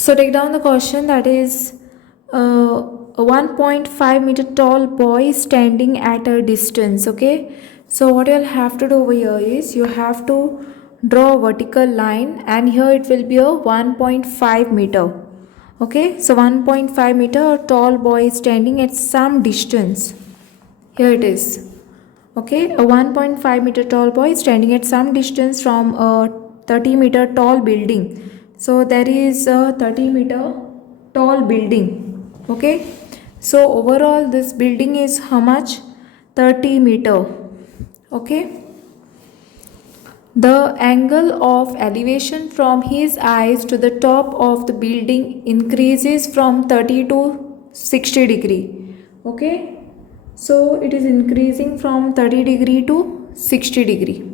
So take down the question, that is a 1.5 meter tall boy standing at a distance. Okay, so what you'll have to do over here is you have to draw a vertical line, and here it will be a 1.5 meter. Okay, so 1.5 meter, a tall boy is standing at some distance. Here it is. Okay, a 1.5 meter tall boy standing at some distance from a 30-meter tall building. So there is a 30-meter tall building. Okay, so overall this building is how much? 30-meter. Okay, the angle of elevation from his eyes to the top of the building increases from 30 to 60 degree. Okay, so it is increasing from 30 degree to 60 degree.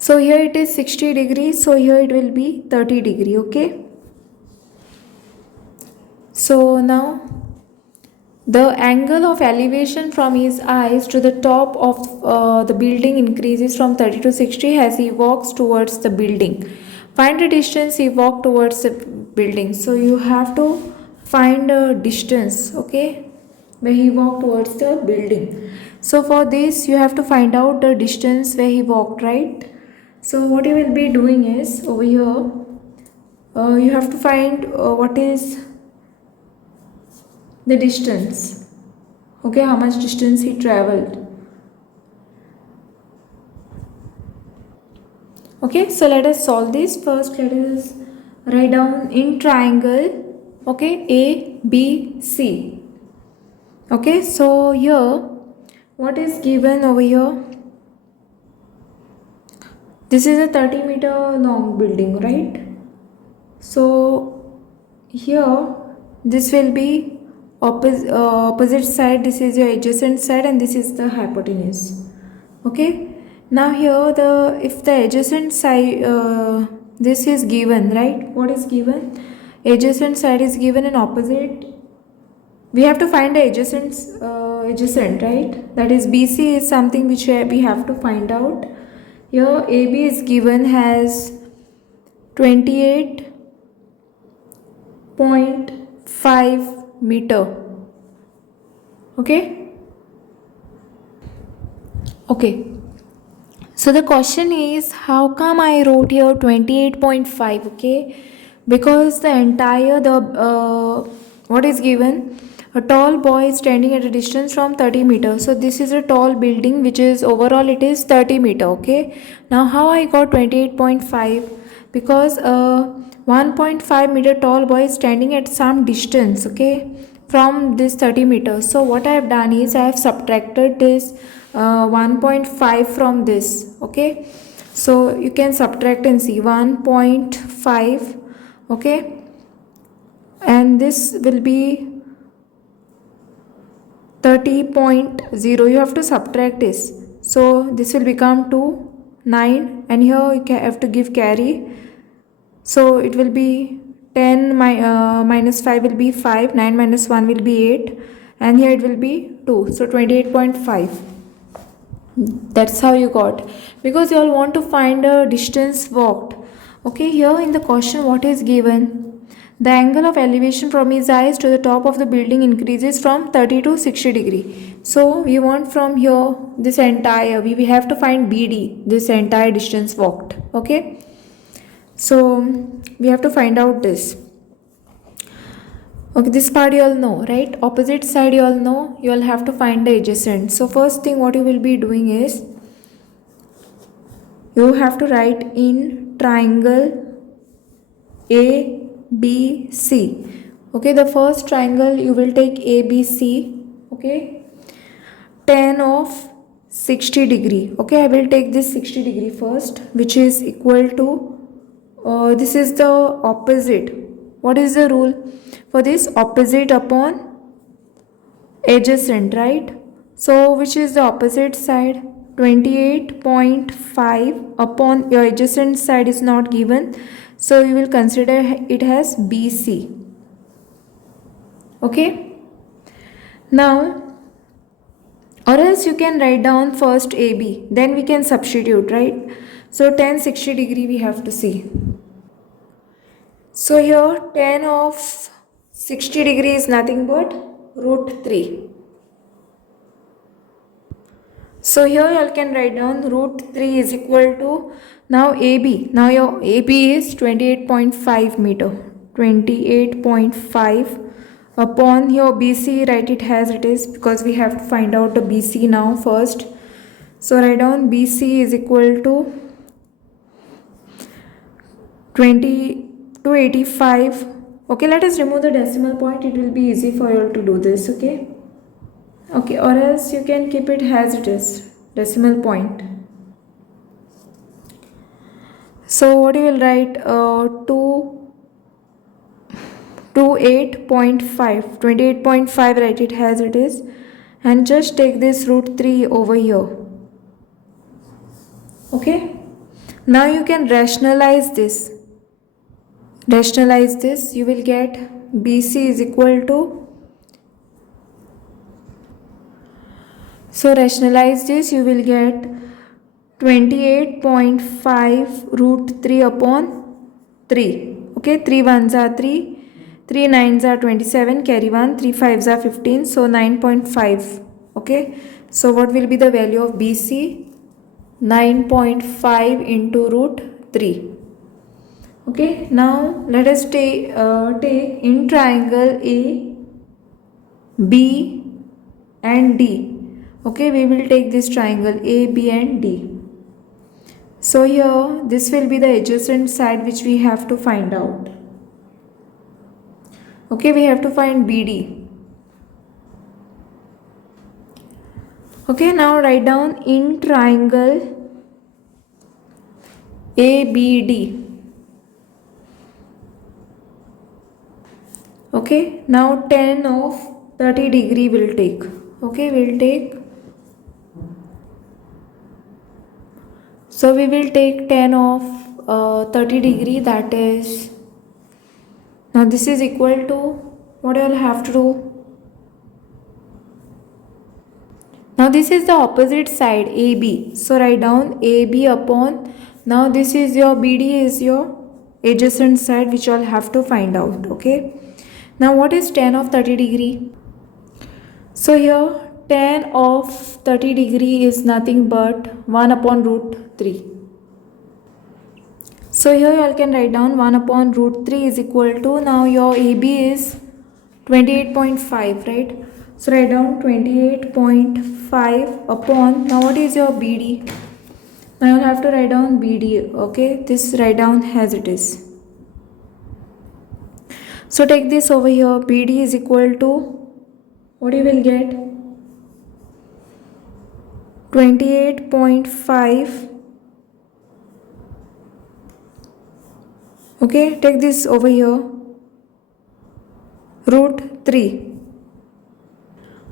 So here it is 60 degree, so here it will be 30 degree. Okay, so now the angle of elevation from his eyes to the top of the building increases from 30 to 60 as he walks towards the building. Find the distance he walked towards the building. So you have to find a distance, okay, where he walked towards the building. So for this you have to find out the distance where he walked, right? So what you will be doing is over here you have to find what is the distance. Okay, how much distance he traveled. Okay, so let us solve this. First let us write down in triangle, okay, A B C. Okay, so here what is given over here? This is a 30-meter long building, right? So here this will be opposite side, this is your adjacent side, and this is the hypotenuse. Okay, now here if the adjacent side this is given, right? What is given? Adjacent side is given, and opposite we have to find the adjacent, right? That is BC is something which we have to find out. Here AB is given has 28.5 meter. Okay, so the question is, how come I wrote here 28.5? Okay, because the entire what is given, a tall boy standing at a distance from 30 meters. So this is a tall building which is overall it is 30 meter. Okay, now how I got 28.5? Because 1.5 meter tall boy is standing at some distance, okay, from this 30 meters. So what I have done is I have subtracted this 1.5 from this. Okay, so you can subtract and see 1.5. okay, and this will be 30.0. you have to subtract this, so this will become 2 9, and here you have to give carry, so it will be 10 minus 5 will be 5, 9 minus 1 will be 8, and here it will be 2, so 28.5. That's how you got, because you all want to find a distance walked. Okay, here in the question what is given? The angle of elevation from his eyes to the top of the building increases from 30 to 60 degree. So we want from here this entire, we have to find BD, this entire distance walked. Okay, so we have to find out this. Okay, this part you all know, right? Opposite side you all know, you all have to find the adjacent. So first thing what you will be doing is, you have to write in triangle ABC. Okay, the first triangle you will take ABC. Okay, tan of 60 degree. Okay, I will take this 60 degree first, which is equal to this is the opposite. What is the rule for this? Opposite upon adjacent, right? So which is the opposite side? 28.5 upon your adjacent side is not given, so you will consider it as BC. Okay, now, or else you can write down first AB, then we can substitute, right? So tan 60 degree we have to see. So here tan of 60 degree is nothing but root 3. So here you can write down root 3 is equal to now AB. Now your AB is 28.5 meter. 28.5 upon your BC, write it as it is because we have to find out the BC now first. So write down BC is equal to 285. Okay, let us remove the decimal point. It will be easy for you to do this. Okay, or else you can keep it as it is, decimal point. So what you will write, 28.5, 28.5, write it as it is, and just take this root 3 over here. Okay, now you can rationalize this. You will get BC is equal to, so rationalize this, you will get 28.5 root 3 upon 3. Okay, 3 ones are 3, 3 nines are 27, carry 1, 3 fives are 15, so 9.5. Okay, so what will be the value of BC? 9.5 into root 3. Okay, now let us take in triangle A, B and D. Okay, we will take this triangle A, B and D. So here this will be the adjacent side which we have to find out. Okay, we have to find BD. Okay, now write down in triangle ABD. Okay, now tan of 30 degree will take. Okay, we'll take. So we will take tan of 30 degree, that is, now this is equal to, what you will have to do? Now this is the opposite side AB. So write down AB upon, now this is your BD is your adjacent side which you all have to find out. Okay. Now what is tan of 30 degree? So here tan of 30 degree is nothing but 1 upon root 3. So here you all can write down 1 upon root 3 is equal to, now your AB is 28.5, right? So write down 28.5 upon, now what is your BD? Now you will have to write down BD. Okay, this write down as it is. So take this over here, BD is equal to, what you will get? 28.5. Okay, take this over here, root 3.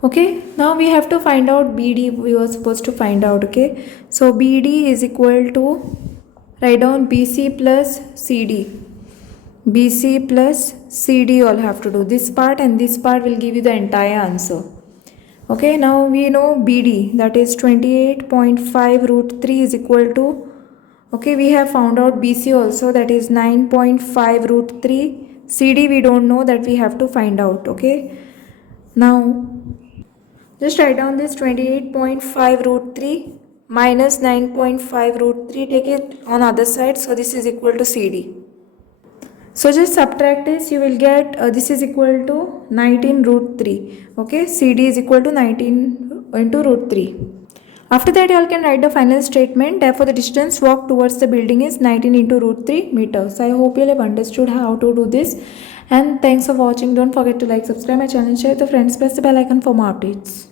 Okay, now we have to find out BD, we were supposed to find out. Okay, so BD is equal to, write down BC plus CD. BC plus CD all have to do. This part and this part will give you the entire answer. Okay, now we know BD, that is 28.5 root 3 is equal to, okay, we have found out BC also, that is 9.5 root 3. CD we don't know, that we have to find out. Okay, now just write down this 28.5 root 3 minus 9.5 root 3, take it on other side, so this is equal to CD. So just subtract this, you will get this is equal to 19 root 3. Okay, CD is equal to 19 into root 3. After that you all can write the final statement. Therefore the distance walked towards the building is 19 into root 3 meters. I hope you all have understood how to do this. And thanks for watching. Don't forget to like, subscribe my channel, share with your friends, press the bell icon for more updates.